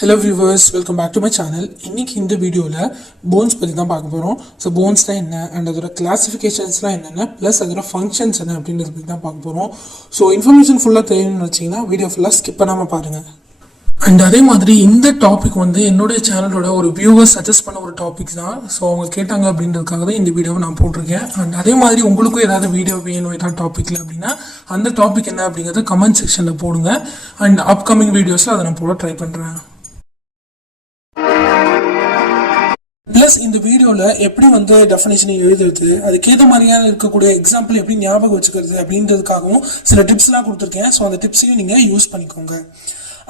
Hello viewers, welcome back to my channel. இன்னைக்கு இந்த வீடியோல bones பத்தி தான் பார்க்க போறோம். So bones என்ன and அதோட கிளாசிஃபிகேஷன்ஸ்லாம் என்னென்ன plus அதோட ஃபங்க்ஷன்ஸ் என்ன அப்படின்றத பத்தி தான் பார்க்க போறோம். So இன்ஃபர்மேஷன் ஃபுல்லா தெரியணும்னு நினைச்சீங்கன்னா வீடியோ ஃபுல்லா ஸ்கிப் பண்ணாம பாருங்க. அண்ட் அதே மாதிரி இந்த டாபிக் என்னோட சேனலோட ஒரு வியூவர்ஸ் சஜஸ்ட் பண்ண ஒரு டாபிக் தான். ஸோ அவங்க கேட்டாங்க அப்படின்றதுக்காக தான் இந்த வீடியோவை நான் போட்டிருக்கேன். அண்ட் அதே மாதிரி உங்களுக்கும் ஏதாவது வீடியோ வேணும் ஏதாவது டாப்பிக்கில் அப்படின்னா அந்த டாபிக் என்ன அப்படிங்கிறத கமெண்ட் செக்ஷனில் போடுங்க. அண்ட் அப்கமிங் வீடியோஸில் அதை நான் போட ட்ரை பண்ணுறேன். பிளஸ் இந்த வீடியோல எப்படி டெஃபினேஷனை எழுதுறது, அதுக்கேற்ற மாதிரியான இருக்கக்கூடிய எக்ஸாம்பிள் எப்படி ஞாபகம் வச்சுக்கிறது அப்படின்றதுக்காகவும் சில டிப்ஸ் எல்லாம் கொடுத்துருக்கேன். ஸோ அந்த டிப்ஸையும் நீங்க யூஸ் பண்ணிக்கோங்க.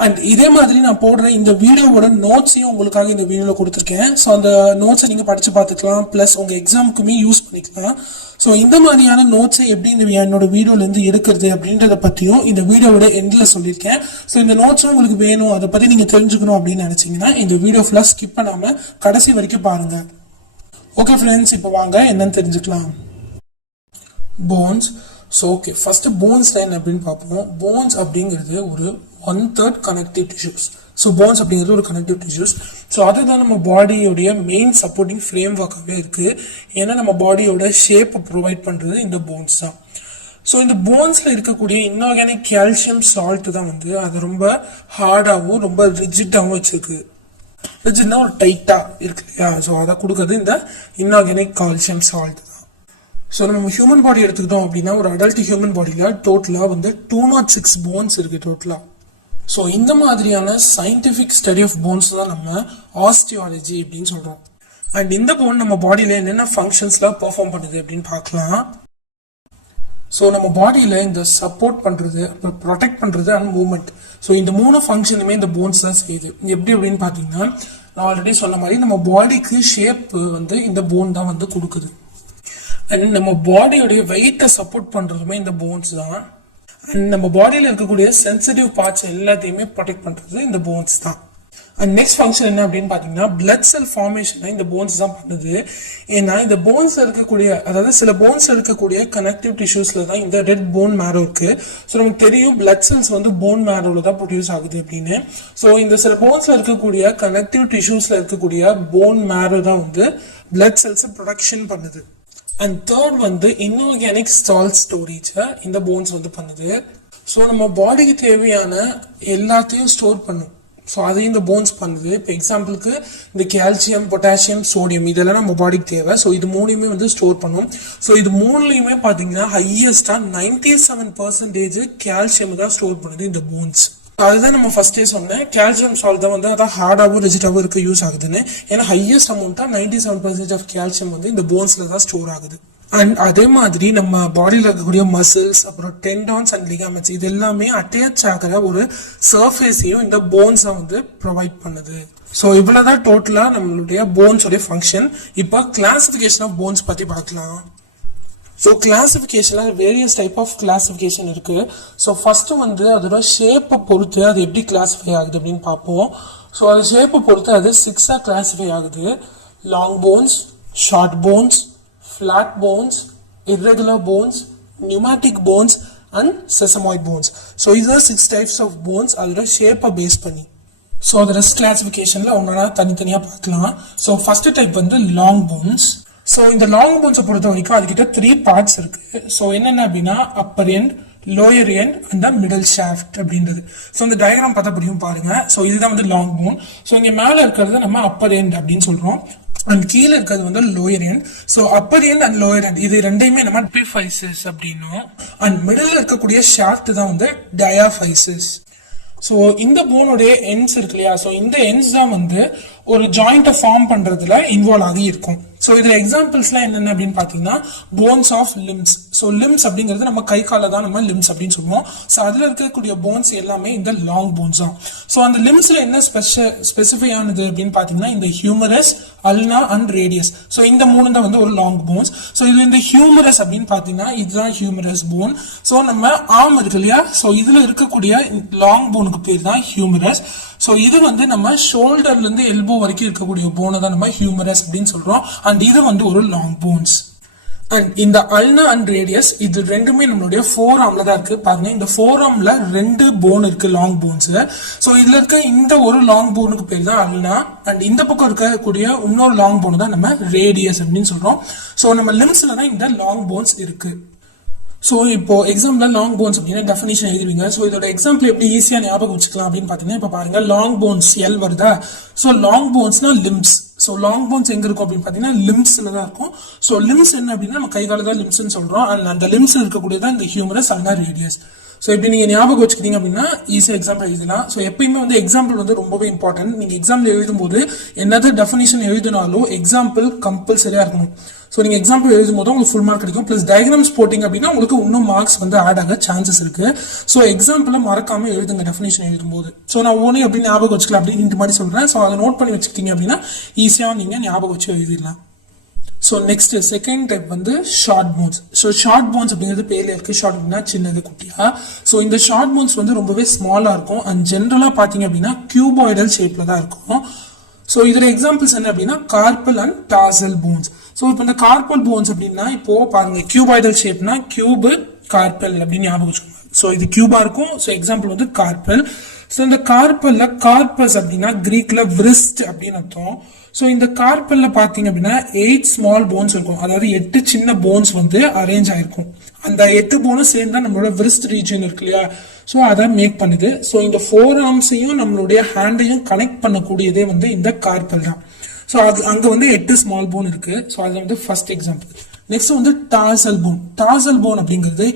அண்ட் இதே மாதிரி நான் போடுற இந்த வீடியோவோட நோட்ஸையும் உங்களுக்காக இந்த வீடியோல கொடுத்துருக்கேன். ஸோ அந்த நோட்ஸை நீங்க படிச்சு பார்த்துக்கலாம், பிளஸ் உங்க எக்ஸாமுக்குமே யூஸ் பண்ணிக்கலாம். ஸோ இந்த மாதிரியான நோட்ஸை எப்படி என்னோட வீடியோல இருந்து எடுக்கிறது அப்படின்றத பத்தியும் இந்த வீடியோவோட எண்ட்ல சொல்லியிருக்கேன். ஸோ இந்த நோட்ஸும் உங்களுக்கு வேணும், அதை பத்தி நீங்க தெரிஞ்சுக்கணும் அப்படின்னு நினைச்சீங்கன்னா இந்த வீடியோ ஃபுல்லா ஸ்கிப் பண்ணாம கடைசி வரைக்கும் பாருங்க. ஓகே ஃப்ரெண்ட்ஸ், இப்போ வாங்க என்னன்னு தெரிஞ்சுக்கலாம். Bones. So okay, first bones என்ன அப்படின்னு பார்ப்போம். போன்ஸ் அப்படிங்கிறது ஒரு 1/3 கனெக்டிவ் டிஷ்யூஸ். ஸோ போன்ஸ் அப்படிங்கிறது ஒரு கனெக்டிவ் டிஷ்யூஸ். ஸோ அதுதான் நம்ம பாடியோடைய மெயின் சப்போர்ட்டிங் ஃப்ரேம் ஒர்க்காகவே இருக்கு. ஏன்னா நம்ம பாடியோட ஷேப்பை ப்ரொவைட் பண்றது இந்த போன்ஸ் தான். ஸோ இந்த போன்ஸ்ல இருக்கக்கூடிய இன்ஆர்கானிக் கால்சியம் சால்ட் தான் அது ரொம்ப ஹார்டாகவும் ரொம்ப ரிஜிட்டாகவும் வச்சிருக்கு. ரிஜிட்னா ஒரு டைட்டா இருக்கு இல்லையா? ஸோ அதை கொடுக்கறது இந்த இன்ஆர்கானிக் கால்சியம் சால்ட் தான். ஸோ நம்ம ஹியூமன் பாடி எடுத்துக்கிட்டோம் அப்படின்னா ஒரு அடல்ட் ஹியூமன் பாடியில டோட்டலா 206 போன்ஸ் இருக்கு டோட்டலா. ஸோ இந்த மாதிரியான சயின்டிபிக் ஸ்டடி ஆஃப் போன்ஸ் தான் நம்ம ஆஸ்டியாலஜி அப்படின்னு சொல்றோம். அண்ட் இந்த போன் நம்ம பாடியில என்னென்ன ஃபங்க்ஷன்ஸ்லாம் பெர்ஃபார்ம் பண்ணுது அப்படின்னு பார்க்கலாம். ஸோ நம்ம பாடியில இந்த சப்போர்ட் பண்றது, அப்புறம் ப்ரொடெக்ட் பண்றது அண்ட் மூவ்மெண்ட். ஸோ இந்த 3 ஃபங்க்ஷனுமே இந்த போன்ஸ் தான் செய்யுது. எப்படி அப்படின்னு பாத்தீங்கன்னா, நான் ஆல்ரெடி சொன்ன மாதிரி நம்ம பாடிக்கு ஷேப் இந்த போன் தான் கொடுக்குது. அண்ட் நம்ம பாடியோடைய வெயிட்டை சப்போர்ட் பண்றதுமே இந்த போன்ஸ் தான். அண்ட் நம்ம பாடியில இருக்கக்கூடிய சென்சிட்டிவ் பார்ட்ஸ் எல்லாத்தையுமே ப்ரொடெக்ட் பண்றது இந்த போன்ஸ் தான். அண்ட் நெக்ஸ்ட் ஃபங்க்ஷன் என்ன அப்படின்னு பாத்தீங்கன்னா, பிளட் செல் ஃபார்மேஷனை இந்த போன்ஸ் தான் பண்ணுது. ஏன்னா இந்த போன்ஸ் இருக்கக்கூடிய, அதாவது சில போன்ஸ் இருக்கக்கூடிய கனெக்டிவ் டிஷ்யூஸ்ல தான் இந்த ரெட் போன் மேரோ இருக்கு. ஸோ நமக்கு தெரியும் பிளட் செல்ஸ் போன் மேரோல தான் ப்ரொடியூஸ் ஆகுது அப்படின்னு. ஸோ இந்த சில போன்ஸ்ல இருக்கக்கூடிய கனெக்டிவ் டிஷ்யூஸ்ல இருக்கக்கூடிய போன் மேரோ தான் பிளட் செல்ஸ் ப்ரொடக்ஷன் பண்ணுது. And third inorganic salt storage இந்த போன்ஸ் பண்ணுது. ஸோ நம்ம பாடிக்கு தேவையான எல்லாத்தையும் ஸ்டோர் பண்ணும். ஸோ அதையும் இந்த போன்ஸ் பண்ணுது. இப்போ எக்ஸாம்பிளுக்கு இந்த கால்சியம், பொட்டாசியம், சோடியம் இதெல்லாம் நம்ம பாடிக்கு தேவை. ஸோ இது மூணுமே ஸ்டோர் பண்ணும். ஸோ இது மூணுலையுமே பார்த்தீங்கன்னா ஹையஸ்டா 97% கால்சியம் தான் ஸ்டோர் பண்ணுது இந்த போன்ஸ். அதுதான் நம்ம ஃபர்ஸ்டே சொன்னேன், கால்சியம் சால்ட் தான் அதான் ஹார்டாகவும் ரிஜிட்டாகவும் இருக்க யூஸ் ஆகுதுன்னு. ஏன்னா ஹையஸ்ட் அமௌண்டா 97% ஆஃப் கால்சியம் இந்த போன்ஸ்ல தான் ஸ்டோர் ஆகுது. அண்ட் அதே மாதிரி நம்ம பாடியில இருக்கக்கூடிய மசில்ஸ், அப்புறம் டெண்டான்ஸ் அண்ட் லிகாமெண்ட்ஸ் இது எல்லாமே அட்டாச் ஆகிற ஒரு சர்ஃபேஸையும் இந்த போன்ஸ் ப்ரொவைட் பண்ணுது. ஸோ இவ்வளவுதான் டோட்டலா நம்மளுடைய போன்ஸோடைய ஃபங்க்ஷன். இப்போ கிளாசிபிகேஷன் ஆஃப் போன்ஸ் பத்தி பார்க்கலாம். ஸோ கிளாசிபிகேஷன்ல வேரியஸ் டைப் ஆஃப் கிளாசிபிகேஷன் இருக்கு. ஸோ ஃபர்ஸ்ட் அதோட ஷேப்பை பொறுத்து அது எப்படி கிளாசிஃபை ஆகுது அப்படின்னு பார்ப்போம். ஸோ அது ஷேப்பை பொறுத்து அது 6ஆ கிளாசிஃபை ஆகுது. Long bones, short bones, flat bones, irregular bones, pneumatic bones and sesamoid bones. So இதுதான் 6 டைப்ஸ் ஆஃப் போன்ஸ் அதோட ஷேப்பை பேஸ் பண்ணி. ஸோ அதோட கிளாசிபிகேஷன்ல உங்களால தனித்தனியா பார்க்கலாம். So first type long bones. So இந்த லாங் போன்ஸை பொறுத்த வரைக்கும் அதுக்கிட்ட 3 பார்ட்ஸ் இருக்கு. ஸோ என்னென்ன அப்படின்னா upper end, lower end and middle shaft அப்படின்றது. ஸோ இந்த டயக்ராம் பார்த்தா புரியும் பாருங்க. ஸோ இதுதான் லாங் போன். ஸோ இங்க மேல இருக்கிறது நம்ம அப்பர் எண்ட் அப்படின்னு சொல்றோம். அண்ட் கீழே இருக்கிறது lower end. So Appar end and lower end இது ரெண்டையுமே நம்ம எபிஃபைசிஸ் அப்படின்னும். அண்ட் மிடில் இருக்கக்கூடிய ஷாஃப்ட் தான் டயாஃபைசிஸ். ஸோ இந்த போனுடைய எண்ட்ஸ் இருக்கு இல்லையா? ஸோ இந்த எண்ட்ஸ் தான் ஒரு ஜாயிண்ட்டை ஃபார்ம் பண்றதுல இன்வால்வ் ஆகி இருக்கும். ஸோ இதுல எக்ஸாம்பிள்ஸ்லாம் என்னென்ன அப்படின்னு பாத்தீங்கன்னா, bones of limbs. So limbs அப்படிங்கிறது நம்ம கை கால தான் நம்ம லிம்ஸ் அப்படின்னு சொல்லுவோம். ஸோ அதுல இருக்கக்கூடிய போன்ஸ் எல்லாமே இந்த லாங் போன்ஸ் தான். ஸோ அந்த லிம்ஸ்ல என்ன ஸ்பெசிஃபை ஆனது அப்படின்னு பாத்தீங்கன்னா இந்த ஹியூமரஸ், அல்னா அண்ட் ரேடியஸ். ஸோ இந்த 3 தான் ஒரு லாங் போன்ஸ். ஸோ இது இந்த ஹியூமரஸ் அப்படின்னு பாத்தீங்கன்னா இதுதான் ஹியூமரஸ் போன். ஸோ நம்ம ஆர்ம் இருக்கு இல்லையா? ஸோ இதுல இருக்கக்கூடிய லாங் போனுக்கு பேர் தான் ஹியூமரஸ். ஸோ இது நம்ம ஷோல்டர்ல இருந்து எல்போ வரைக்கும் இருக்கக்கூடிய போனை தான் நம்ம ஹியூமரஸ் அப்படின்னு சொல்றோம். அண்ட் இது ஒரு லாங் போன்ஸ். அண்ட் இந்த அல்னா அண்ட் ரேடியஸ் இது ரெண்டுமே நம்மளுடைய ஃபோர் ஆர்ம்ல தான் இருக்கு. பாருங்க, இந்த ஃபோர் ஆர்ம்ல 2 போன் இருக்கு, லாங் போன்ஸ். சோ இதுல இருக்க இந்த ஒரு லாங் போனுக்கு பேர் தான் அல்னா, அண்ட் இந்த பக்கம் இருக்கக்கூடிய இன்னொரு லாங் போன் தான் நம்ம ரேடியஸ் அப்படின்னு சொல்றோம். சோ நம்ம லிம்ஸ்ல தான் இந்த லாங் போன்ஸ் இருக்கு. சோ இப்போ எக்ஸாம்பிள் லாங் போன்ஸ் அப்படின்னா டெஃபினிஷன் எழுதுவீங்க. சோ இதோட எக்ஸாம்பிள் எப்படி ஈஸியா ஞாபகம் வச்சுக்கலாம் அப்படின்னு பாத்தீங்கன்னா, இப்ப பாருங்க லாங் போன்ஸ் எல் வருதா. சோ லாங் போன்ஸ்னா லிம்ஸ். சோ லாங் போன்ஸ் எங்க இருக்கும் அப்படின்னு பாத்தீங்கன்னா லிம்ஸ்ல தான் இருக்கும். சோ லிம்ஸ் என்ன அப்படின்னா நம்ம கை கால தான் லிம்ஸ்ன்னு சொல்றோம். அந்த லிம்ஸ்ல இருக்கக்கூடியதான் இந்த ஹியூமரஸ் அல்னா ரேடியஸ். சோ இப்படி நீங்க ஞாபகம் வச்சுக்கிட்டீங்க அப்படின்னா ஈஸியா எக்ஸாம்பிள் எழுதலாம். சோ எப்பயுமே வந்து எக்ஸாம்பிள் வந்து ரொம்பவே இம்பார்ட்டன்ட். நீங்க எக்ஸாம்பிள் எழுதும் போது என்னது டெஃபினிஷன் எழுதினாலும் எக்ஸாம்பிள் கம்பல்சரியா இருக்கணும். சோ நீங்க எக்ஸாம்பிள் எழுதும் போது உங்களுக்கு ஃபுல் மார்க் கிடைக்கும். பிளஸ் டயக்ராம்ஸ் போட்டிங்க அப்படின்னா உங்களுக்கு இன்னும் மார்க்ஸ் வந்து ஆட் ஆக சான்சஸ் இருக்கு. சோ எக்ஸாம்பிள மறக்காம எழுதுங்க டெஃபினிஷன் எழுதும் போது. சோ நான் ஒன்னே எப்படி ஞாபகம் வச்சுக்கலாம் அப்படின்னு இந்த மாதிரி சொல்றேன். சோ அதை நோட் பண்ணி வச்சுக்கிட்டீங்க அப்படின்னா ஈஸியா நீங்க ஞாபகம் வச்சு எழுதிடலாம். ஸோ நெக்ஸ்ட் செகண்ட் டைப் வந்து short bones. So short bones அப்படிங்கிறது பேர்ல இருக்கு. ஷார்ட் அப்படின்னா சின்னது, குட்டியா. ஸோ இந்த ஷார்ட் போன்ஸ் வந்து ரொம்பவே ஸ்மாலா இருக்கும் அண்ட் ஜென்ரலா பாத்தீங்க அப்படின்னா கியூபாய்டல் ஷேப்ல தான் இருக்கும். ஸோ இதுல எக்ஸாம்பிள்ஸ் என்ன அப்படின்னா carpal and tarsal bones. So இப்போ இந்த கார்பல் போன்ஸ் அப்படின்னா இப்போ பாருங்க கியூபாய்டல் ஷேப்னா கியூபு கார்பல் அப்படின்னு ஞாபகம் வச்சுக்கோங்க. ஸோ இது கியூபா இருக்கும். ஸோ எக்ஸாம்பிள் வந்து கார்பல். ஸோ இந்த கார்பல்ல கார்பஸ் அப்படின்னா கிரீக்ல விரிஸ்ட் அப்படின்னு அர்த்தம். சோ இந்த கார்பல்ல பாத்தீங்க அப்படின்னா 8 ஸ்மால் போன்ஸ் இருக்கும். அதாவது 8 சின்ன போன்ஸ் வந்து அரேஞ்ச் ஆயிருக்கும். அந்த 8 போனும் சேர்ந்தா நம்மளோட விரிஸ்ட் ரீஜன் இருக்கு இல்லையா, சோ அதை மேக் பண்ணுது. சோ இந்த 4 ஆர்ம்ஸையும் நம்மளுடைய ஹேண்டையும் கனெக்ட் பண்ணக்கூடியதே வந்து இந்த கார்பல் தான். சோ அது அங்க வந்து 8 ஸ்மால் போன் இருக்கு. சோ அது வந்து ஃபர்ஸ்ட் எக்ஸாம்பிள். நெக்ஸ்ட் வந்து டார்சல் போன். டார்சல் போன் அப்படிங்கிறது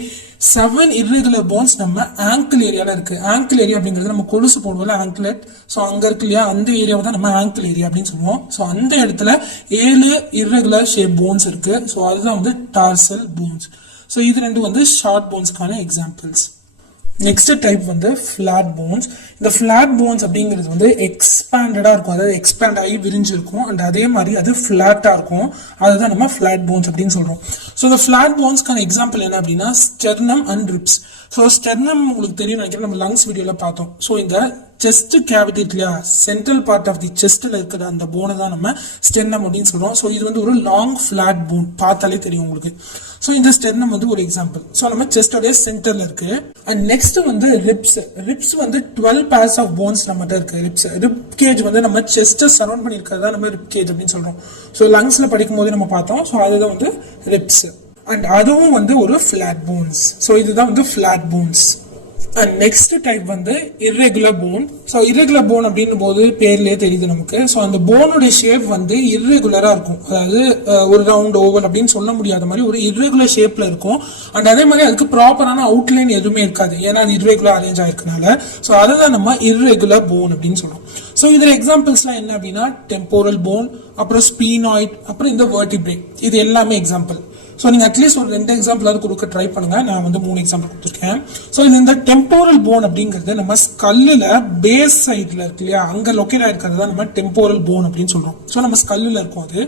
7 irregular போன்ஸ் நம்ம ஆங்கிள் ஏரியால இருக்கு. ஆங்கிள் ஏரியா அப்படிங்கிறது நம்ம கொலுசு போடுவோம்ல ஆங்கிளட். சோ அங்க இருக்கு இல்லையா, அந்த ஏரியாவை தான் நம்ம ஆங்கிள் ஏரியா அப்படின்னு சொல்லுவோம். சோ அந்த இடத்துல 7 irregular ஷேப் போன்ஸ் இருக்கு. சோ அதுதான் வந்து டார்சல் போன்ஸ். சோ இது ரெண்டு வந்து ஷார்ட் போன்ஸ்க்கான எக்ஸாம்பிள்ஸ். நெக்ஸ்ட் டைப் வந்து பிளாட் போன்ஸ். இந்த பிளாட் போன்ஸ் அப்படிங்கிறது வந்து எக்ஸ்பேண்டடா இருக்கும். அதாவது எக்ஸ்பேண்ட் ஆகி விரிஞ்சிருக்கும் அண்ட் அதே மாதிரி அது பிளாட்டா இருக்கும். அதுதான் நம்ம பிளாட் போன்ஸ் அப்படின்னு சொல்றோம். ஸோ இந்த பிளாட் போன்ஸ்க்கான எக்ஸாம்பிள் என்ன அப்படின்னா sternum and ribs. So sternum உங்களுக்கு தெரியும் நினைக்கிறேன், நம்ம லங்ஸ் வீடியோல பார்த்தோம். ஸோ இந்த செஸ்ட் கேவிட்டி இல்லையா, சென்ட்ரல் பார்ட் ஆஃப் தி செஸ்ட்ல இருக்கிற அந்த போனை தான் நம்ம ஸ்டெர்னம் அப்படின்னு சொல்றோம். ஸோ இது வந்து ஒரு லாங் பிளாட் போன், பார்த்தாலே தெரியும் உங்களுக்கு. ஸோ இந்த ஸ்டெர்னம் வந்து ஒரு எக்ஸாம்பிள். ஸோ நம்ம செஸ்டோடைய சென்டர்ல இருக்கு. அண்ட் நெக்ஸ்ட் வந்து ரிப்ஸ். ரிப்ஸ் வந்து 12 pairs ஆஃப் போன்ஸ் நம்மகிட்ட இருக்கு. ரிப்ஸ் ரிப் கேஜ் வந்து நம்ம செஸ்ட்டை சரௌண்ட் பண்ணி இருக்கிறதா நம்ம ரிப் கேஜ் அப்படின்னு சொல்றோம். ஸோ லங்ஸ்ல படிக்கும் போது நம்ம பார்த்தோம். ஸோ அதுதான் வந்து ரிப்ஸ். அண்ட் அதுவும் வந்து ஒரு பிளாட் போன்ஸ். ஸோ இதுதான் வந்து flat bones. And next type வந்து irregular bone. So irregular bone அப்படின்னும் போது பேர்லயே தெரியுது நமக்கு. ஸோ அந்த போனுடைய ஷேப் வந்து irregular-ஆ இருக்கும். அதாவது ஒரு ரவுண்ட் ஓவல் அப்படின்னு சொல்ல முடியாத மாதிரி ஒரு irregular ஷேப்ல இருக்கும். அண்ட் அதே மாதிரி அதுக்கு ப்ராப்பரான அவுட்லைன் எதுவுமே இருக்காது, ஏன்னா அது irregular அரேஞ்ச் ஆயிருக்கனால. ஸோ அதுதான் நம்ம irregular போன் அப்படின்னு சொல்றோம். ஸோ இதுல எக்ஸாம்பிள்ஸ்லாம் என்ன அப்படின்னா டெம்போரல் போன், அப்புறம் ஸ்பீனாய்ட், அப்புறம் இந்த வெர்டிப்ரே, இது எல்லாமே எக்ஸாம்பிள். ஸோ நீங்க அட்லீஸ்ட் ஒரு 2 எக்ஸாம்பிளாவது கொடுக்க ட்ரை பண்ணுங்க. நான் வந்து 3 எக்ஸாம்பிள் கொடுத்துருக்கேன். ஸோ இந்த டெம்போரல் போன் அப்படிங்கிறது நம்ம ஸ்கல்லுல பேஸ் சைட்ல இருக்கு இல்லையா, அங்க லொக்கேட் ஆயிருக்கிறது தான் நம்ம டெம்போரல் போன் அப்படின்னு சொல்றோம். ஸோ நம்ம ஸ்கல்லுல இருக்கும் அது.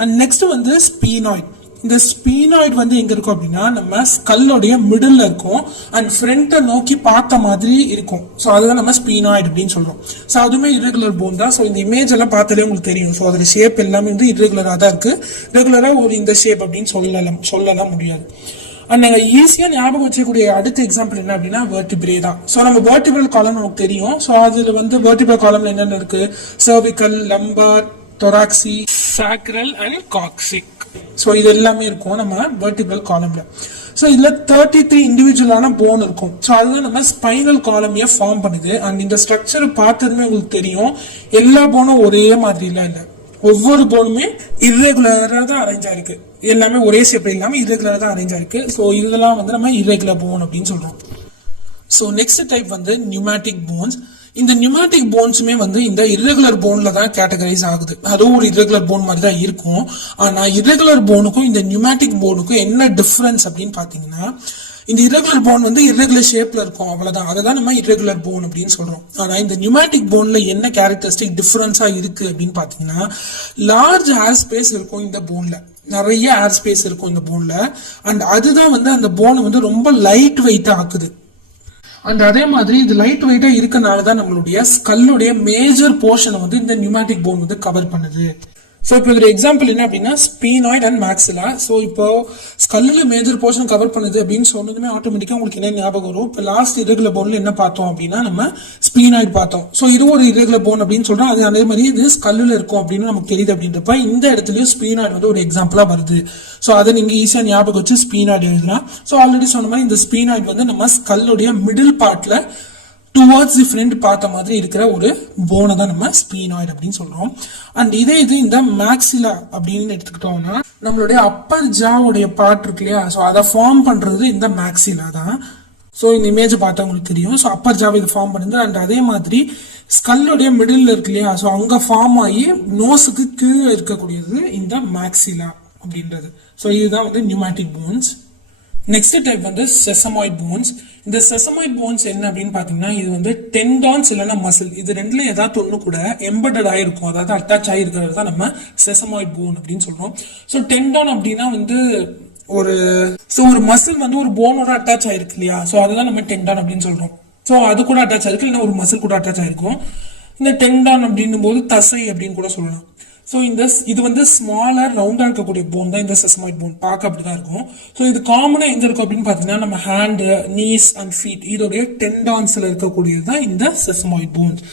அண்ட் நெக்ஸ்ட் வந்து ஸ்பீனாய்ட். இந்த ஸ்பீனாய்ட் வந்து எங்க இருக்கும் அப்படின்னா நம்ம ஸ்கல்லோடைய மிடில் இருக்கும் அண்ட் ஃப்ரண்ட்டை நோக்கி பார்த்த மாதிரி இருக்கும். ஸோ அதுதான் நம்ம ஸ்பீனாய்ட் அப்படின்னு சொல்றோம். ஸோ அதுவுமே irregular போன் தான். ஸோ இந்த இமேஜ் எல்லாம் பார்த்தாலே உங்களுக்கு தெரியும். ஸோ அதோட ஷேப் எல்லாமே வந்து irregular-ஆ தான் இருக்கு. ரெகுலரா ஒரு இந்த ஷேப் அப்படின்னு சொல்லலாம் முடியாது. அண்ட் நாங்க ஈஸியா ஞாபகம் வச்சக்கூடிய அடுத்த எக்ஸாம்பிள் என்ன அப்படின்னா வெர்டிப்ரே தான். ஸோ நம்ம வெர்டிபிரல் காலம் நமக்கு தெரியும். ஸோ அதுல வந்து வெர்டிபிரல் காலம்ல என்னென்ன இருக்கு, cervical, lumbar, thoracic, sacral and coccyx. So இது எல்லாமே இருக்கும் நம்ம வெர்டிபிரல் காலம்ல. ஸோ இதுல 33 இண்டிவிஜுவலான போன் இருக்கும். ஸோ அதுதான் நம்ம ஸ்பைனல் காலமையே ஃபார்ம் பண்ணுது. அண்ட் இந்த ஸ்ட்ரக்சர் பார்த்ததுமே உங்களுக்கு தெரியும், எல்லா போனும் ஒரே மாதிரி இல்ல. ஒவ்வொரு போனுமே irregular-ஆ தான் அரேஞ்ச் ஆயிருக்கு. எல்லாமே ஒரே ஷேப் இல்லாம irregular-ஆ தான் அரேஞ்ச் ஆயிருக்கு. ஸோ இதெல்லாம் வந்து நம்ம irregular போன் அப்படின்னு சொல்றோம். ஸோ நெக்ஸ்ட் டைப் வந்து நியூமேட்டிக் போன்ஸ். இந்த நியூமேட்டிக் போன்ஸுமே வந்து இந்த irregular போன்ல தான் கேட்டகரைஸ் ஆகுது. அதுவும் ஒரு irregular போன் மாதிரி தான் இருக்கும். ஆனா irregular போனுக்கும் இந்த நியூமேட்டிக் போனுக்கும் என்ன டிஃபரன்ஸ் அப்படின்னு பாத்தீங்கன்னா, இந்த irregular போன் வந்து irregular ஷேப்ல இருக்கும், அவ்வளவுதான். அததான் நம்ம irregular போன் அப்படின்னு சொல்றோம். ஆனா இந்த நியூமேட்டிக் போன்ல என்ன கேரக்டரிஸ்டிக் டிஃபரன்ஸா இருக்கு அப்படின்னு பாத்தீங்கன்னா, லார்ஜ் ஏர் ஸ்பேஸ் இருக்கும் இந்த போன்ல. நிறைய ஏர் ஸ்பேஸ் இருக்கும் இந்த போன்ல. அண்ட் அதுதான் வந்து அந்த போனை வந்து ரொம்ப லைட் வெயிட்டா ஆக்குது. அண்ட் அதே மாதிரி இது லைட் வெயிட்டா இருக்கனாலதான் நம்மளுடைய ஸ்கல்லுடைய மேஜர் போர்ஷனை வந்து இந்த நியூமேட்டிக் போன் வந்து கவர் பண்ணுது. ஸோ இப்போ இதோட எக்ஸாம்பிள் என்ன அப்படின்னா ஸ்பீனாய்ட் அண்ட் மேக்ஸிலா. ஸோ இப்போ ஸ்கல்லில் மேஜர் போர்ஷன் கவர் பண்ணுது அப்படின்னு சொன்னதுமே ஆட்டோமேட்டிக்காக உங்களுக்கு என்ன ஞாபகம் வரும்? இப்போ லாஸ்ட் இரகுலர் போன்ல என்ன பார்த்தோம் அப்படின்னா நம்ம ஸ்பீனாய்ட் பார்த்தோம். ஸோ இது ஒரு இரகுலர் போன் அப்படின்னு சொல்றோம். அது அதே மாதிரி இது ஸ்கல்லில் இருக்கும் அப்படின்னு நமக்கு தெரியுது அப்படின்றப்ப இந்த இடத்துலயும் ஸ்பீனாய்ட் வந்து ஒரு எக்ஸாம்பிளா வருது. ஸோ அதை நீங்க ஈஸியா ஞாபகம் வச்சு ஸ்பீனாய்ட் எழுதலாம். ஸோ ஆல்ரெடி சொன்ன மாதிரி இந்த ஸ்பீனாய்ட் வந்து நம்ம ஸ்கல்லுடைய மிடில் பார்ட்ல டுவர்ட்ஸ் தி ஃப்ரண்ட் பார்த்த மாதிரி இருக்கிற ஒரு போனை தான் நம்ம ஸ்பீனாய்ட் அப்படின்னு சொல்றோம். அண்ட் இதே இது இந்த மேக்ஸிலா அப்படின்னு எடுத்துக்கிட்டோம்னா நம்மளுடைய அப்பர் ஜாவுடைய பார்ட் இருக்கு இல்லையா, ஸோ அதை ஃபார்ம் பண்றது இந்த மேக்ஸிலா தான். ஸோ இந்த இமேஜ் பார்த்தா உங்களுக்கு தெரியும். ஸோ அப்பர் ஜாவை இது ஃபார்ம் பண்ணுது. அண்ட் அதே மாதிரி ஸ்கல்லுடைய மிடில் இருக்கு இல்லையா, ஸோ அங்க ஃபார்ம் ஆகி நோஸுக்கு கீழே இருக்கக்கூடியது இந்த மேக்ஸிலா அப்படின்றது. ஸோ இதுதான் வந்து நியூமேட்டிக் போன்ஸ். நெக்ஸ்ட் டைப் வந்து செசமாய்ட் போன்ஸ். இந்த செசமாய்ட் போன்ஸ் என்ன அப்படின்னு பாத்தீங்கன்னா இது வந்து டெண்டான்ஸ் இல்லைன்னா மசில், இது ரெண்டுல ஏதாவது ஒண்ணு கூட எம்பெடட் ஆயிருக்கும், அதாவது அட்டாச் ஆயிருக்கிறது தான் நம்ம செசமாய்ட் போன் அப்படின்னு சொல்றோம். ஸோ டெண்டான் அப்படின்னா வந்து ஒரு மசில் வந்து ஒரு போனோட அட்டாச் ஆயிருக்கு இல்லையா, ஸோ அதுதான் நம்ம டெண்டான் அப்படின்னு சொல்றோம். ஸோ அது கூட அட்டாச் ஆயிருக்கு, இல்லைன்னா ஒரு மசில் கூட அட்டாச் ஆயிருக்கும். இந்த டெண்டான் அப்படின்னும் போது தசை அப்படின்னு கூட சொல்லலாம். ஸோ இது வந்து ஸ்மாலர் ரவுண்டா இருக்கக்கூடிய போன் தான் இந்த செசமாய்ட் போன். பார்க்க அப்படிதான் இருக்கும். ஸோ இது காமனா எங்க இருக்கும் அப்படின்னு பாத்தீங்கன்னா நம்ம ஹேண்டு, நீஸ் அண்ட் ஃபீட் இதோடைய டெண்டான்ஸ்ல இருக்கக்கூடியது தான் இந்த செசமாய்ட் போன்ஸ்.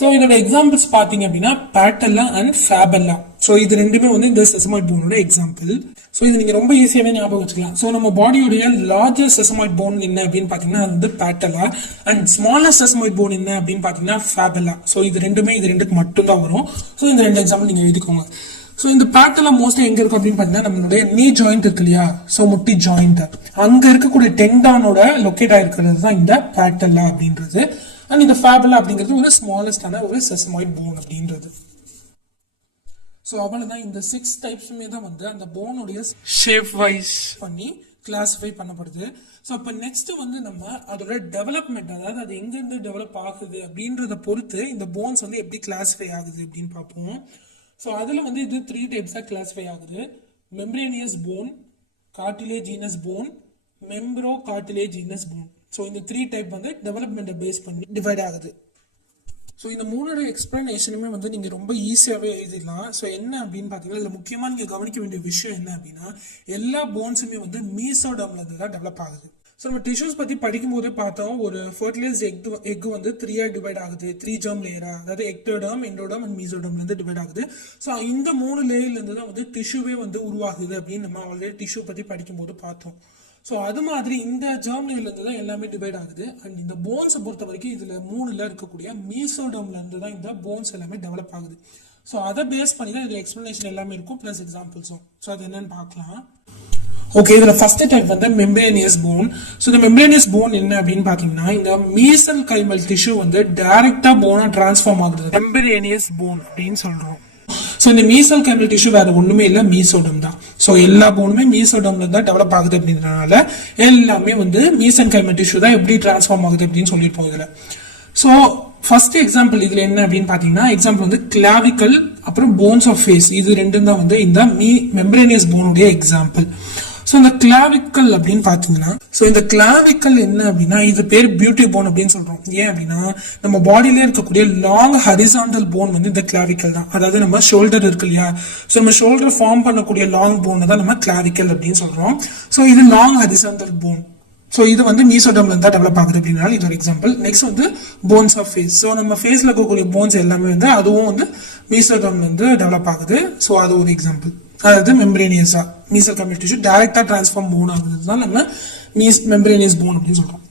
ஸோ இதோட எக்ஸாம்பிள்ஸ் பாத்தீங்க அப்படின்னா பேட்டல்லா அண்ட் ஃபேபெல்லா. ஸோ இது ரெண்டுமே வந்து இந்த செசமாய்ட் போனோட எக்ஸாம்பிள். ஸோ இது நீங்க ரொம்ப ஈஸியாவே ஞாபகம் வச்சுக்கலாம். ஸோ நம்ம பாடியோடைய லார்ஜஸ்ட் செசமாய்ட் போன் என்ன அப்படின்னு பாத்தீங்கன்னா அது வந்து பேட்டல்லா. அண்ட் ஸ்மாலஸ்ட் செசமாய்ட் போன் என்ன அப்படின்னு பாத்தீங்கன்னா ஃபேபெல்லா. ஸோ இது ரெண்டுக்கு மட்டும் தான் வரும். ஸோ இந்த ரெண்டு எக்ஸாம்பிள் நீங்க எழுதிக்கோங்க. ஸோ இந்த பேட்டலா மோஸ்ட்லி எங்க இருக்கும் அப்படின்னு பாத்தீங்கன்னா நம்மளுடைய நீ ஜாயிண்ட் இருக்கு இல்லையா, ஸோ முட்டி ஜாயிண்ட் அங்க இருக்கக்கூடிய டெண்டானோட லொக்கேட் ஆயிருக்கிறது தான் இந்த பேட்டலா அப்படின்றது. அண்ட் இந்த ஃபேபெல்லா அப்படிங்கிறது ஒரு ஸ்மாலஸ்டான ஒரு செசமாய்ட் போன் அப்படின்றது. ஸோ அவ்வளவுதான். இந்த 6 டைப்ஸுமே தான் வந்து அந்த போனுடைய ஷேப் வைஸ் பண்ணி கிளாசிஃபை பண்ணப்படுது. ஸோ இப்போ நெக்ஸ்ட் வந்து நம்ம அதோட டெவலப்மெண்ட், அதாவது அது எங்கிருந்து டெவலப் ஆகுது அப்படின்றத பொறுத்து இந்த போன்ஸ் வந்து எப்படி கிளாசிஃபை ஆகுது அப்படின்னு பார்ப்போம். ஸோ அதுல வந்து இது 3 டைப்ஸா கிளாசிஃபை ஆகுது: membranous bone, cartilaginous bone, membrano cartilaginous bone. So இந்த 3 டைப் வந்து டெவலப்மெண்ட்டை பேஸ் பண்ணி டிவைட் ஆகுது. ஸோ இந்த மூணோட எக்ஸ்பிளனேஷனுமே வந்து நீங்கள் ரொம்ப ஈஸியாகவே எழுதிடலாம். ஸோ என்ன அப்படின்னு பார்த்தீங்கன்னா இதில் முக்கியமாக நீங்கள் கவனிக்க வேண்டிய விஷயம் என்ன அப்படின்னா எல்லா போன்ஸுமே வந்து மீசோடர்ம்ல இருந்து தான் டெவலப் ஆகுது. ஸோ நம்ம டிஷ்யூஸ் பற்றி படிக்கும் போதே பார்த்தோம், ஒரு ஃபர்டிலைஸ்ட் எக் வந்து 3 டிவைட் ஆகுது, 3 ஜெர்ம் லேயரா, அதாவது எக்டோடர்ம், எண்டோடர்ம் அண்ட் மீசோடர்ம்ல இருந்து டிவைட் ஆகுது. ஸோ இந்த 3 லேயர்ல இருந்து தான் வந்து டிஷ்யூவே வந்து உருவாகுது அப்படின்னு நம்ம ஆல்ரெடி டிஷ்யூ பற்றி படிக்கும் போது பார்த்தோம். ஸோ அது மாதிரி இந்த ஜெர்ம் லேயர்ல இருந்து தான் எல்லாமே டிவைட் ஆகுது. அண்ட் இந்த போன்ஸை பொறுத்த வரைக்கும் இதுல 3ல இருக்கக்கூடிய மீசோடர்ம்ல இருந்து தான் இந்த போன்ஸ் எல்லாமே டெவலப் ஆகுது. ஸோ அதை பேஸ் பண்ணி தான் இதுல எக்ஸ்பிளனேஷன் எல்லாமே இருக்கும், பிளஸ் எக்ஸாம்பிள்ஸும். ஸோ அது என்னன்னு பார்க்கலாம். ஓகே, இதுல ஃபர்ஸ்ட் டைப் வந்து மெம்பரேனியஸ் போன். ஸோ இந்த மெம்பரேனியஸ் போன் என்ன அப்படின்னு பாத்தீங்கன்னா இந்த மீசல் கைமல் டிஷ்யூ வந்து டைரக்டா போனா டிரான்ஸ்ஃபார்ம் ஆகுது, மெம்பரேனியஸ் போன் அப்படின்னு சொல்றோம். ஸோ இந்த மீசல் கைமல் டிஷ்யூ வேற ஒண்ணுமே இல்லை, மீசோடம் தான். ஸோ எல்லா போனுமே மீசோடம்ல தான் டெவலப் ஆகுது அப்படின்றதுனால எல்லாமே வந்து மீசல் கைமல் டிஷ்யூ தான் எப்படி டிரான்ஸ்ஃபார்ம் ஆகுது அப்படின்னு சொல்லியிருப்போம் இதுல. ஸோ ஃபர்ஸ்ட் எக்ஸாம்பிள் இதுல என்ன அப்படின்னு பாத்தீங்கன்னா எக்ஸாம்பிள் வந்து கிளாவிக்கல் அப்புறம் போன்ஸ் ஆஃப் ஃபேஸ், இது ரெண்டும் தான் வந்து இந்த மெம்பரேனியஸ் போனுடைய எக்ஸாம்பிள். ஸோ இந்த கிளாவிக்கல் அப்படின்னு பாத்தீங்கன்னா இந்த கிளாவிக்கல் என்ன அப்படின்னா இது பேர் பியூட்டி போன் அப்படின்னு சொல்றோம். ஏன் அப்படின்னா நம்ம பாடியில இருக்கக்கூடிய லாங் ஹரிசாண்டல் போன் வந்து இந்த கிளாவிக்கல் தான். அதாவது நம்ம ஷோல்டர் இருக்கு இல்லையா, ஸோ நம்ம ஷோல்டர் ஃபார்ம் பண்ணக்கூடிய லாங் போன் தான் நம்ம கிளாவிக்கல் அப்படின்னு சொல்றோம். ஸோ இது லாங் ஹரிசாண்டல் போன். ஸோ இது வந்து மீசோடம்ல இருந்தா டெவலப் ஆகுது அப்படின்னா இது ஒரு எக்ஸாம்பிள். நெக்ஸ்ட் வந்து போன்ஸ் ஆஃப் ஃபேஸ். ஸோ நம்ம ஃபேஸ்ல இருக்கக்கூடிய போன்ஸ் எல்லாமே வந்து அதுவும் வந்து மீசோடம்ல இருந்து டெவலப் ஆகுது. ஸோ அது ஒரு எக்ஸாம்பிள். அதாவது மெம்பரேனியஸா மீசல் கைமல் டிஷ்யூ டைரக்டா டிரான்ஸ்ஃபார்ம் போன் ஆகுது தான் நம்ம மெம்பரேனியஸ் போன் அப்படின்னு சொல்றோம்.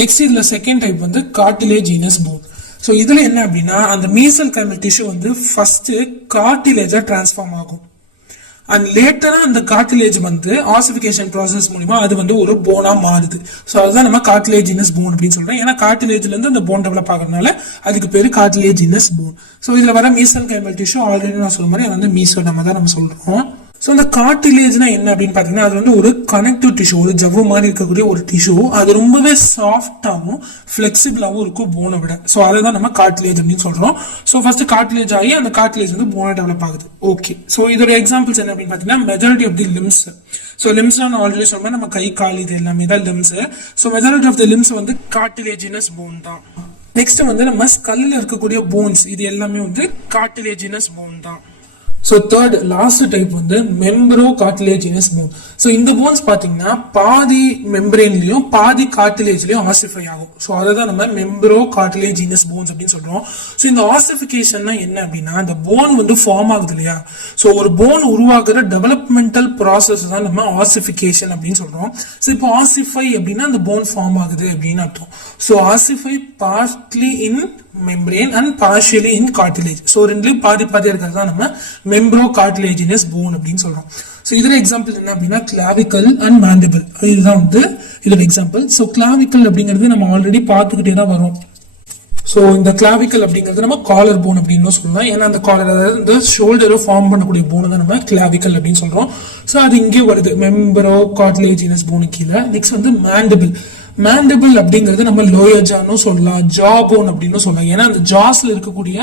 நெக்ஸ்ட் இதுல செகண்ட் டைப் வந்து கார்டிலேஜினஸ் போன். ஸோ இதுல என்ன அப்படின்னா அந்த மீசல் கைமல் டிஷ்யூ வந்து ஃபர்ஸ்ட் கார்டிலேஜா டிரான்ஸ்ஃபார்ம் ஆகும். அண்ட் லேட்டரா அந்த கார்டிலேஜ் வந்து ஆசிஃபிகேஷன் ப்ராசஸ் மூலமா அது வந்து ஒரு போனா மாறுது. ஸோ அதுதான் நம்ம கார்டிலேஜினஸ் போன் அப்படின்னு சொல்றோம். ஏன்னா கார்டிலேஜ்ல இருந்து அந்த போன் டெவலப் ஆகுறதுனால அதுக்கு பேரு கார்டிலேஜினஸ் போன். ஸோ இதுல வர மீசல் கைமல் டிஷ்யூ ஆல்ரெடி நான் சொல்ற மாதிரி அது வந்து மீசோடர்ம் தான் நம்ம சொல்றோம். ஸோ அந்த கார்டிலேஜ்னா என்ன அப்படின்னு பாத்தீங்கன்னா அது வந்து ஒரு கனெக்டிவ் டிஷ்யூ, ஒரு ஜவ்வு மாதிரி இருக்கக்கூடிய ஒரு டிஷ்யூ. அது ரொம்பவே சாஃப்டாகவும் பிளெக்சிபிளாகவும் இருக்கும் போனை விட. ஸோ அதை தான் நம்ம கார்டிலேஜ் அப்படின்னு சொல்றோம். ஸோ ஃபர்ஸ்ட் கார்டிலேஜ் ஆகி அந்த கார்டிலேஜ் வந்து போனா டெவலப் ஆகுது. ஓகே, ஸோ இதோட எக்ஸாம்பிள்ஸ் என்ன அப்படின்னு பாத்தீங்கன்னா majority of the limbs. So limbs நான் ஆல்ரெடி சொன்ன நம்ம கை கால் இது எல்லாமே தான் limbs. So majority of the limbs வந்து கார்டிலேஜினஸ் போன் தான். நெக்ஸ்ட் வந்து நம்ம ஸ்கல்ல இருக்கக்கூடிய போன்ஸ் இது எல்லாமே வந்து கார்டிலேஜினஸ் போன் தான். ஸோ தேர்ட் லாஸ்ட் டைப் வந்து மெம்பரோ கார்டிலேஜினஸ் போன். ஸோ இந்த போன்ஸ் பார்த்தீங்கன்னா பாதி மெம்பரேன்லயும் பாதி கார்டிலேஜ்லயும் ஆசிஃபை ஆகும். ஸோ அதை தான் நம்ம மெம்பரோ கார்டிலேஜினஸ் போன்ஸ் அப்படின்னு சொல்றோம். ஸோ இந்த ஆசிஃபிகேஷன்னா என்ன அப்படின்னா அந்த போன் வந்து ஃபார்ம் ஆகுது இல்லையா, ஸோ ஒரு போன் உருவாக்குற டெவலப்மெண்டல் ப்ராசஸ் தான் நம்ம ஆசிஃபிகேஷன் அப்படின்னு சொல்றோம். ஸோ இப்போ ஆசிஃபை அப்படின்னா அந்த போன் ஃபார்ம் ஆகுது அப்படின்னு அர்த்தம். So ossify partly in membrane and partially in cartilage. So ரெண்டுலயும் பாதி பாதியா இருக்கிறது தான் நம்ம மெம்பரோ கார்டிலேஜினஸ் போன் அப்படின்னு சொல்றோம். ஸோ இதுல எக்ஸாம்பிள் என்ன அப்படின்னா கிளாவிக்கல் அண்ட் மேண்டிபிள், இதுதான் வந்து இதோட எக்ஸாம்பிள். ஸோ கிளாவிக்கல் அப்படிங்கிறது நம்ம ஆல்ரெடி பார்த்துக்கிட்டே தான் வரும். ஸோ இந்த கிளாவிக்கல் அப்படிங்கிறது நம்ம காலர் போன் அப்படின்னு சொல்லலாம். ஏன்னா அந்த காலர், அதாவது இந்த ஷோல்டரை ஃபார்ம் பண்ணக்கூடிய போனை தான் நம்ம கிளாவிக்கல் அப்படின்னு சொல்றோம். ஸோ அது இங்கே வருது மெம்பரோ கார்டிலேஜினஸ் போனு கீழே. நெக்ஸ்ட் வந்து மேண்டிபிள். மேண்டிபிள் அப்படிங்கிறது நம்ம லோயர் ஜான்னு சொல்லலாம், ஜா போன் அப்படின்னு சொல்லலாம். ஏன்னா அந்த ஜாஸ்ல இருக்கக்கூடிய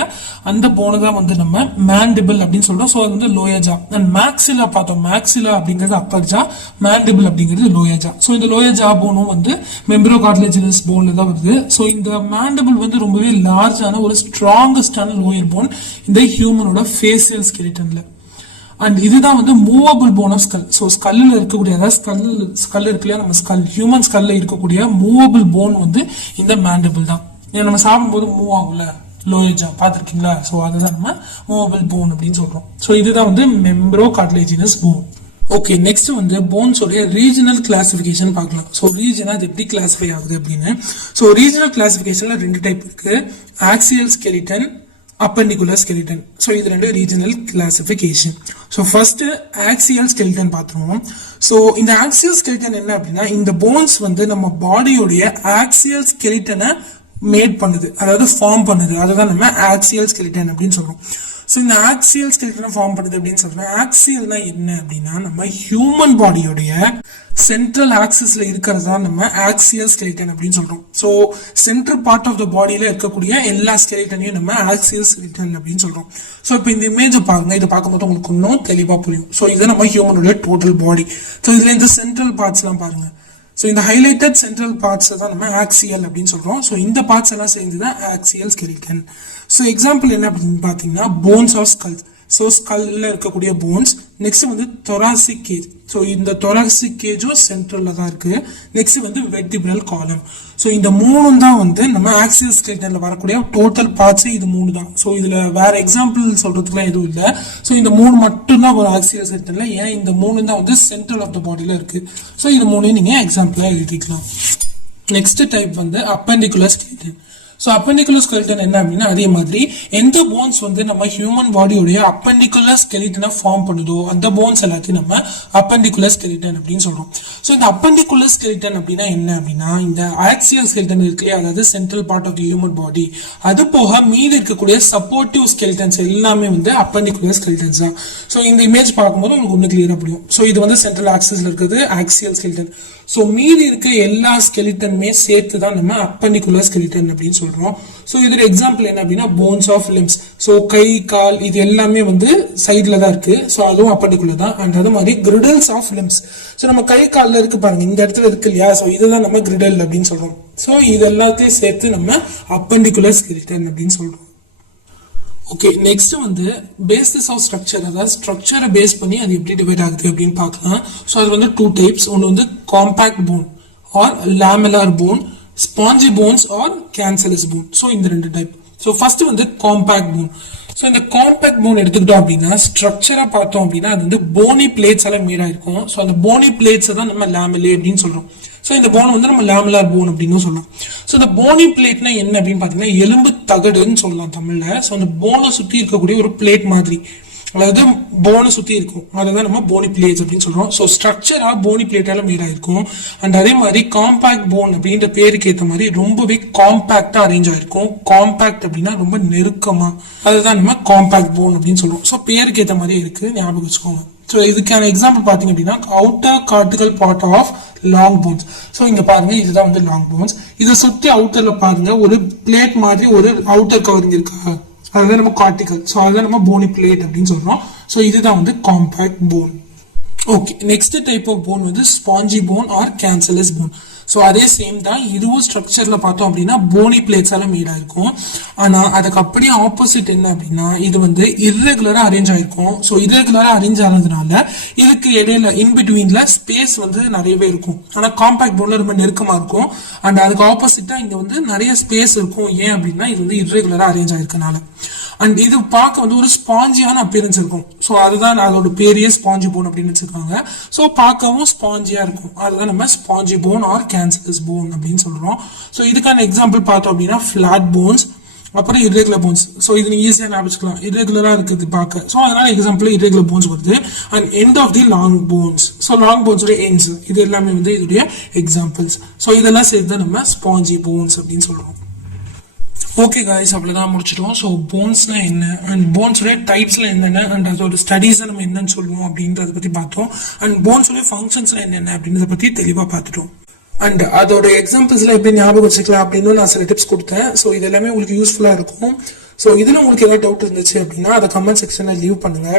அந்த போனை தான் வந்து நம்ம மேண்டிபிள் அப்படின்னு சொல்றோம். ஸோ அது வந்து லோயர் ஜா. அண்ட் மேக்ஸிலா பார்த்தோம், மேக்ஸிலா அப்படிங்கிறது அப்பர் ஜா, மேண்டிபிள் அப்படிங்கிறது லோயர் ஜா. ஸோ இந்த லோயர் ஜா போனும் வந்து மெம்பரோ கார்டிலேஜினஸ் போன்ல தான் வருது. ஸோ இந்த மேண்டிபிள் வந்து ரொம்பவே லார்ஜான ஒரு ஸ்ட்ராங்கஸ்டான லோயர் போன் இந்த ஹியூமனோட ஃபேசியல் ஸ்கெலிட்டன்ல. அண்ட் இதுதான் வந்து movable bone of skull. So ஸ்கல்ல இருக்கக்கூடிய, அதாவது ஸ்கல் இருக்கு இல்லையா, நம்ம ஸ்கல், ஹியூமன் ஸ்கல்ல இருக்கக்கூடிய மூவபிள் போன் வந்து இந்த மேண்டிபிள் தான். நம்ம சாப்பிடும்போது மூவ் ஆகும்ல லோயர் ஜா, பார்த்துருக்கீங்களா? ஸோ அதுதான் நம்ம மூவபிள் போன் அப்படின்னு சொல்றோம். ஸோ இதுதான் வந்து மெம்பரோ கார்டிலேஜினஸ் போன். ஓகே, நெக்ஸ்ட் வந்து போன்ஸோடைய ரீஜனல் கிளாசிபிகேஷன் பார்க்கலாம். ஸோ ரீஜனா அது எப்படி கிளாசிஃபை ஆகுது அப்படின்னு. ஸோ ரீஜனல் கிளாசிபிகேஷன்ல 2 டைப் இருக்கு, axial skeleton, appendicular skeleton. So இது ரெண்டு regional classification. So first axial skeleton பார்த்துருவோம். So இந்த axial skeleton என்ன அப்படின்னா இந்த bones வந்து நம்ம பாடியோடைய axial skeleton மேட் பண்ணுது, அதாவது ஃபார்ம் பண்ணுது. அதுதான் நம்ம axial skeleton அப்படின்னு சொல்றோம். ஸோ இந்த ஆக்சியல் ஸ்கெலிட்டன் ஃபார்ம் பண்ணுது அப்படின்னு சொல்றேன். ஆக்சியல்னா என்ன அப்படின்னா நம்ம ஹியூமன் பாடியோடைய சென்ட்ரல் ஆக்சிஸ்ல இருக்கிறது தான் நம்ம ஆக்சியல் ஸ்கெலிட்டன் அப்படின்னு சொல்றோம். So central part of the பாடியில இருக்கக்கூடிய எல்லா ஸ்கெலிட்டனையும் நம்ம ஆக்சியல் ஸ்கெலிட்டன் அப்படின்னு சொல்றோம். ஸோ இப்போ இந்த இமேஜை பாருங்க, இதை பார்க்கும்போது உங்களுக்கு இன்னும் தெளிவா புரியும். ஸோ இது நம்ம ஹியூமனோட டோட்டல் பாடி. ஸோ இதுல இந்த சென்ட்ரல் பார்ட்ஸ் எல்லாம் பாருங்க. ஸோ இந்த ஹைலைட்டட் சென்ட்ரல் பார்ட்ஸ் தான் நம்ம ஆக்சியல் அப்படின்னு சொல்றோம். ஸோ இந்த பார்ட்ஸ் எல்லாம் சேர்ந்துதான் ஆக்சியல் ஸ்கெலிட்டன். ஸோ எக்ஸாம்பிள் என்ன அப்படின்னு பாத்தீங்கன்னா போன்ஸ் ஆஃப் ஸ்கல். ஸோ ஸ்கல்ல இருக்கக்கூடிய போன்ஸ். நெக்ஸ்ட் வந்து தொராசிக் கேஜ். ஸோ இந்த தொராசிக் கேஜும் சென்ட்ரல்ல தான் இருக்கு. நெக்ஸ்ட் வந்து வெர்டிபிரல் காலம். ஸோ இந்த 3 தான் வந்து நம்ம ஆக்சியல் ஸ்கெலிட்டன்ல வரக்கூடிய டோட்டல் பார்ட்ஸ். இது 3 தான். ஸோ இதுல வேற எக்ஸாம்பிள் சொல்றதுக்குலாம் எதுவும் இல்லை. ஸோ இந்த 3 மட்டும் தான் ஒரு ஆக்சியல் ஸ்கெலிட்டன்ல. ஏன் இந்த 3 தான் வந்து சென்ட்ரல் ஆஃப் த பாடியில இருக்கு. ஸோ இது 3 நீங்க எக்ஸாம்பிளா எழுதிக்கலாம். நெக்ஸ்ட் டைப் வந்து அப்பெண்டிகுலர் ஸ்கெலிட்டன். ஸோ அப்பெண்டிகுலர் ஸ்கெலிட்டன் என்ன அப்படின்னா அதே மாதிரி எந்த போன்ஸ் வந்து நம்ம ஹியூமன் பாடியோடைய அப்பெண்டிகுலர் ஸ்கெலிட்டனை ஃபார்ம் பண்ணுதோ அந்த போன்ஸ் எல்லாத்தையும் நம்ம அப்பெண்டிகுலர் ஸ்கெலிட்டன் அப்படின்னு சொல்றோம். ஸோ இந்த அப்பெண்டிகுலர் ஸ்கெலிட்டன் அப்படின்னா என்ன அப்படின்னா இந்த ஆக்சியல் ஸ்கெலிட்டன் இருக்கு, அதாவது central part of the human body, அது போக மீதி இருக்கக்கூடிய சப்போர்ட்டிவ் ஸ்கெலிட்டன்ஸ் எல்லாமே வந்து அப்பெண்டிகுலர் ஸ்கெலிட்டன்ஸ் தான். ஸோ இந்த இமேஜ் பார்க்கும்போது உங்களுக்கு ஒன்று கிளியரா புரியும். ஸோ இது வந்து சென்ட்ரல் ஆக்சிஸ்ல இருக்கிறது ஆக்சியல் ஸ்கெலிட்டன். ஸோ மீதி இருக்க எல்லா ஸ்கெலிட்டனுமே சேர்த்து தான் நம்ம அப்பெண்டிகுலர் ஸ்கெலிட்டன் அப்படின்னு சொல்றோம். ஸோ இதோட எக்ஸாம்பிள் என்ன அப்படின்னா போன்ஸ் ஆஃப் லிம்ஸ். ஸோ கை, கால் இது எல்லாமே வந்து சைட்ல தான் இருக்கு. ஸோ அதுவும் அப்பெண்டிகுலர் தான். அண்ட் அது மாதிரி கிரிடல்ஸ் ஆஃப் லிம்ஸ். ஸோ நம்ம கை காலில் இருக்கு பாருங்க, இந்த இடத்துல இருக்கு இல்லையா, ஸோ இதுதான் நம்ம கிரிடல் அப்படின்னு சொல்றோம். ஸோ இது எல்லாத்தையும் சேர்த்து நம்ம அப்பெண்டிகுலர் ஸ்கெலிட்டன் அப்படின்னு சொல்றோம். ஓகே, நெக்ஸ்ட் வந்து பேசிஸ் ஆஃப் ஸ்ட்ரக்சர், அதாவது ஸ்ட்ரக்சரை பேஸ் பண்ணி அது எப்படி டிவைட் ஆகுது அப்படின்னு பார்க்கலாம். ஸோ அது வந்து 2 டைப்ஸ். ஒன்று வந்து compact bone or lamellar bone, spongy bones or cancellous bone. So இந்த 2 டைப். ஸோ ஃபர்ஸ்ட் வந்து காம்பாக்ட் போன். ஸோ இந்த காம்பாக்ட் போன் எடுத்துக்கிட்டோம் அப்படின்னா ஸ்ட்ரக்சரா பார்த்தோம் அப்படின்னா அது வந்து போனி பிளேட்ஸ் எல்லாம் மேட் ஆயிருக்கும். ஸோ அந்த போனி பிளேட்ஸ் தான் நம்ம லேமெலே அப்படின்னு சொல்றோம். ஸோ இந்த போன் வந்து நம்ம லேமலார் போன் அப்படின்னு சொல்லலாம். ஸோ இந்த போனி பிளேட்னா என்ன அப்படின்னு பாத்தீங்கன்னா எலும்பு தகடுன்னு சொல்லலாம் தமிழ்ல. ஸோ அந்த போனை சுத்தி இருக்கக்கூடிய ஒரு பிளேட் மாதிரி, அதாவது போனை சுத்தி இருக்கும், அதுதான் நம்ம போனி பிளேட்ஸ் அப்படின்னு சொல்றோம். ஸோ ஸ்ட்ரக்சரா போனி பிளேட்டால மேட் ஆயிருக்கும். அண்ட் அதே மாதிரி காம்பாக்ட் போன் அப்படின்ற பேருக்கு ஏற்ற மாதிரி ரொம்பவே காம்பாக்டா அரேஞ்ச் ஆயிருக்கும். காம்பாக்ட் அப்படின்னா ரொம்ப நெருக்கமா, அதுதான் நம்ம காம்பாக்ட் போன் அப்படின்னு சொல்றோம். ஸோ பேருக்கு ஏற்ற மாதிரி இருக்கு, ஞாபகம் வச்சுக்கோங்க. ஸோ இதுக்கான எக்ஸாம்பிள் பாத்தீங்க அப்படின்னா outer cortical part of long bones. So இங்க பாருங்க, இதுதான் வந்து லாங் போன்ஸ். இதை சுத்தி அவுட்டர்ல பாருங்க ஒரு பிளேட் மாதிரி ஒரு அவுட்டர் கவரிங் இருக்கா, அதுதான் நம்ம கார்டிகல். ஸோ அதுதான் நம்ம போனி பிளேட் அப்படின்னு சொல்றோம். ஸோ இதுதான் வந்து compact bone. Okay, next type of bone வந்து spongy bone or cancellous bone. So அதே சேம் தான் இதுவும் ஸ்ட்ரக்சர்ல பார்த்தோம் அப்படின்னா போனி பிளேட்ஸால மேடா இருக்கும். ஆனா அதுக்கு அப்படியே ஆப்போசிட் என்ன அப்படின்னா இது வந்து இர்ரெகுலரா அரேஞ்ச் ஆயிருக்கும். ஸோ இர்ரெகுலரா அரேஞ்ச் ஆனதுனால இதுக்கு இடையில இன்பிட்வீன்ல ஸ்பேஸ் வந்து நிறையவே இருக்கும். ஆனா காம்பாக்ட் போன்ல ரொம்ப நெருக்கமா இருக்கும். அண்ட் அதுக்கு ஆப்போசிட்டா இங்க வந்து நிறைய ஸ்பேஸ் இருக்கும். ஏன் அப்படின்னா இது வந்து இர்ரெகுலரா அரேஞ்ச் ஆயிருக்கனால. அண்ட் இது பார்க்க வந்து ஒரு ஸ்பாஞ்சியான அப்பியரன்ஸ் இருக்கும். ஸோ அதுதான் அதோட பேரிய ஸ்பாஞ்சி போன் அப்படின்னு வச்சிருக்காங்க. ஸோ பார்க்கவும் ஸ்பாஞ்சியா இருக்கும். அதுதான் நம்ம spongy bone or cancerous bone அப்படின்னு சொல்றோம். ஸோ இதுக்கான எக்ஸாம்பிள் பார்த்தோம் அப்படின்னா ஃபிளாட் போன்ஸ், அப்புறம் இர்ரெகுலர் போன்ஸ். ஸோ இது ஈஸியா ஞாபகம், இர்ரெகுலரா இருக்குது பார்க்க. ஸோ அதனால எக்ஸாம்பிள் இர்ரெகுலர் போன்ஸ் வருது. And end of the long bones. So long போன்ஸோட எண்ட்ஸ் இது எல்லாமே வந்து இதோடைய எக்ஸாம்பிள்ஸ். ஸோ இதெல்லாம் சேர்த்து நம்ம ஸ்பாஞ்சி போன்ஸ் அப்படின்னு சொல்றோம். ஓகே காய்ஸ், அவ்வளோதான் முடிச்சிட்டோம். ஸோ போன்ஸ்னா என்ன அண்ட் போன்ஸோட டைப்ஸ்ல என்னென்ன அண்ட் அதோட ஸ்டடீஸை நம்ம என்னன்னு சொல்லுவோம் அப்படின்றத பத்தி பார்த்தோம். அண்ட் போன்ஸோட ஃபங்க்ஷன்ஸ்ல என்னென்ன அப்படின்றத பத்தி தெளிவாக பார்த்துட்டோம். அண்ட் அதோட எக்ஸாம்பிள்ஸ்ல எப்படி ஞாபகம் வச்சுக்கலாம் அப்படின்னு நான் சில டிப்ஸ் கொடுத்தேன். ஸோ இது எல்லாமே உங்களுக்கு யூஸ்ஃபுல்லா இருக்கும். ஸோ இதுல உங்களுக்கு ஏதாவது டவுட் இருந்துச்சு அப்படின்னா அதை கமெண்ட் செக்ஷன்ல லீவ் பண்ணுங்க.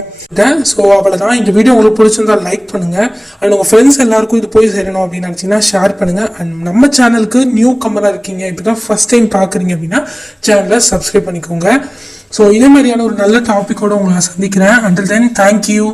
ஸோ அவ்வளவுதான். இந்த வீடியோ உங்களுக்கு பிடிச்சிருந்தா லைக் பண்ணுங்க. அண்ட் உங்க ஃப்ரெண்ட்ஸ் எல்லாருக்கும் இது போய் சேரணும் அப்படின்னு நினைச்சீங்கன்னா ஷேர் பண்ணுங்க. அண்ட் நம்ம சேனலுக்கு நியூ கமரா இருக்கீங்க, இப்பதான் ஃபர்ஸ்ட் டைம் பாக்குறீங்க அப்படின்னா சேனலை சப்ஸ்கிரைப் பண்ணிக்கோங்க. ஸோ இதே மாதிரியான ஒரு நல்ல டாபிக்கோட உங்களை சந்திக்கிறேன். Until then thank you.